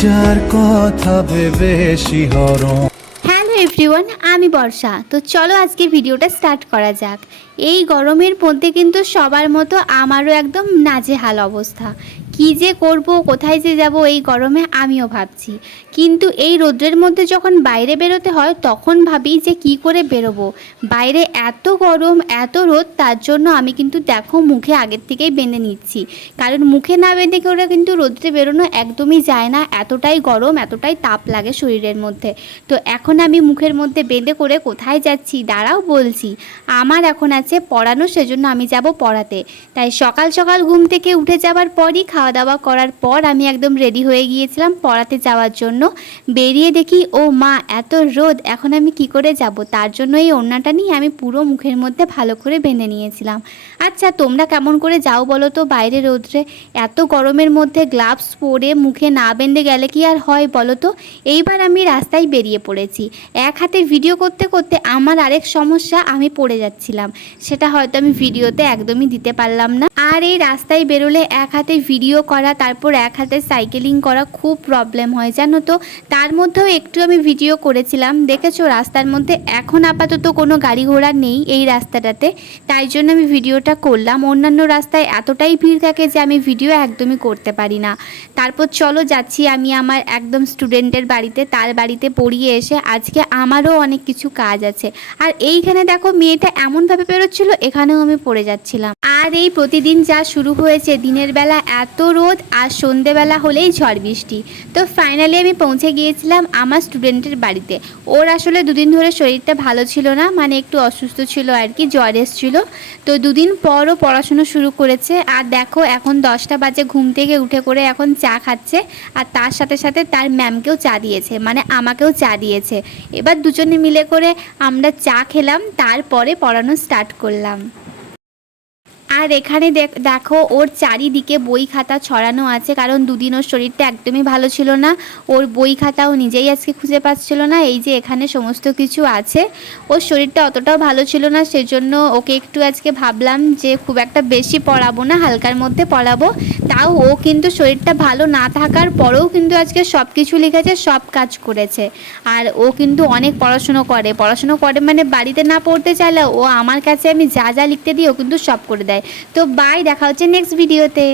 যার কথা ভেবে শিহরণ। হ্যালো এভরিওয়ান, আমি বর্ষা। তো চলো আজকে ভিডিওটা স্টার্ট করা যাক। এই গরমের মধ্যে কিন্তু সবার মতো আমারও একদম নাজেহাল অবস্থা। কী যে করব, কোথায় যে যাব এই গরমে আমিও ভাবছি। কিন্তু এই রোদ্রের মধ্যে যখন বাইরে বেরোতে হয় তখন ভাবি যে কি করে বেরোবো। বাইরে এত গরম, এত রোদ, তার জন্য আমি কিন্তু দেখো মুখে আগের থেকেই বেঁধে নিচ্ছি। কারণ মুখে না বেঁধে করে কিন্তু রোদ্রে বেরোনো একদমই যায় না, এতটাই গরম, এতটাই তাপ লাগে শরীরের মধ্যে। তো এখন আমি মুখের মধ্যে বেঁধে করে কোথায় যাচ্ছি দাঁড়াও বলছি। আমার এখন আছে পড়ানো, সেজন্য আমি যাব পড়াতে। তাই সকাল সকাল ঘুম থেকে উঠে যাওয়ার পরই, খাওয়া দাওয়া করার পর আমি একদম রেডি হয়ে গিয়েছিলাম পড়াতে যাওয়ার জন্য। বেরিয়ে দেখি ও মা, এত রোদ, এখন আমি কি করে যাব। তার জন্য এই ওড়নাটা নিয়ে আমি পুরো মুখের মধ্যে ভালো করে বেঁধে নিয়েছিলাম। আচ্ছা তোমরা কেমন করে যাও বলো তো বাইরে রোদ্রে? এত গরমের মধ্যে গ্লাভস পরে মুখে না বেঁধে গেলে কি আর হয় বলো তো। এইবার আমি রাস্তায় বেরিয়ে পড়েছি। এক হাতে ভিডিও করতে করতে আমার আরেক সমস্যা, আমি পড়ে যাচ্ছিলাম। সেটা হয়তো আমি ভিডিওতে একদমই দিতে পারলাম না। আর এই রাস্তায় বেরোলে এক হাতে ভিডিও করা, তারপর এক হাতে সাইকেলিং করা খুব প্রবলেম হয় জানো তো। তার মধ্যেও একটু আমি ভিডিও করেছিলাম, দেখেছো রাস্তার মধ্যে এখন আপাতত কোনো গাড়ি ঘোড়া নেই এই রাস্তাটাতে, তাই জন্য আমি ভিডিওটা করলাম। অন্যান্য রাস্তায় এতটাই ভিড় থাকে যে আমি ভিডিও একদমই করতে পারি না। তারপর চলো যাচ্ছি আমি আমার একদম স্টুডেন্টের বাড়িতে, তার বাড়িতে পড়িয়ে এসে আজকে আমারও অনেক কিছু কাজ আছে। আর এইখানে দেখো মেয়েটা এমনভাবে বেরোচ্ছিল, এখানেও আমি পড়ে যাচ্ছিলাম। আর এই প্রতিদিন যা শুরু হয়েছে, দিনের বেলা এত রোদ আর সন্ধেবেলা হলেই ঝড় বৃষ্টি। তো ফাইনালি আমি পৌঁছে গিয়েছিলাম আমার স্টুডেন্টের বাড়িতে। ওর আসলে দুদিন ধরে শরীরটা ভালো ছিল না, মানে একটু অসুস্থ ছিল আর কি, জ্বর এসেছিলো। তো দুদিন পরও পড়াশুনো শুরু করেছে। আর দেখো এখন 10টা বাজে, ঘুম থেকে উঠে করে এখন চা খাচ্ছে। আর তার সাথে সাথে তার ম্যামকেও চা দিয়েছে, মানে আমাকেও চা দিয়েছে। এবার দুজনে মিলে করে আমরা চা খেলাম, তারপরে পড়ানো স্টার্ট করলাম। আর এখানে দেখো ওর চারিদিকে বই খাতা ছড়ানো আছে, কারণ দুদিন ওর শরীরটা একদমই ভালো ছিল না। ওর বই খাতাও নিজেই আজকে খুঁজে পাচ্ছিল না। এই যে এখানে সমস্ত কিছু আছে। ওর শরীরটা অতটাও ভালো ছিল না, সেজন্য ওকে একটু আজকে ভাবলাম যে খুব একটা বেশি পড়াবো না, হালকার মধ্যে পড়াবো। তাও ও কিন্তু শরীরটা ভালো না থাকার পরেও কিন্তু আজকে সব কিছু লিখেছে, সব কাজ করেছে। আর ও কিন্তু অনেক পড়াশুনো করে মানে বাড়িতে না পড়তে চাইলেও ও আমার কাছে আমি যা যা লিখতে দিই ও কিন্তু সব করে দেয়। তো বাই, দেখা হচ্ছে নেক্সট ভিডিওতে।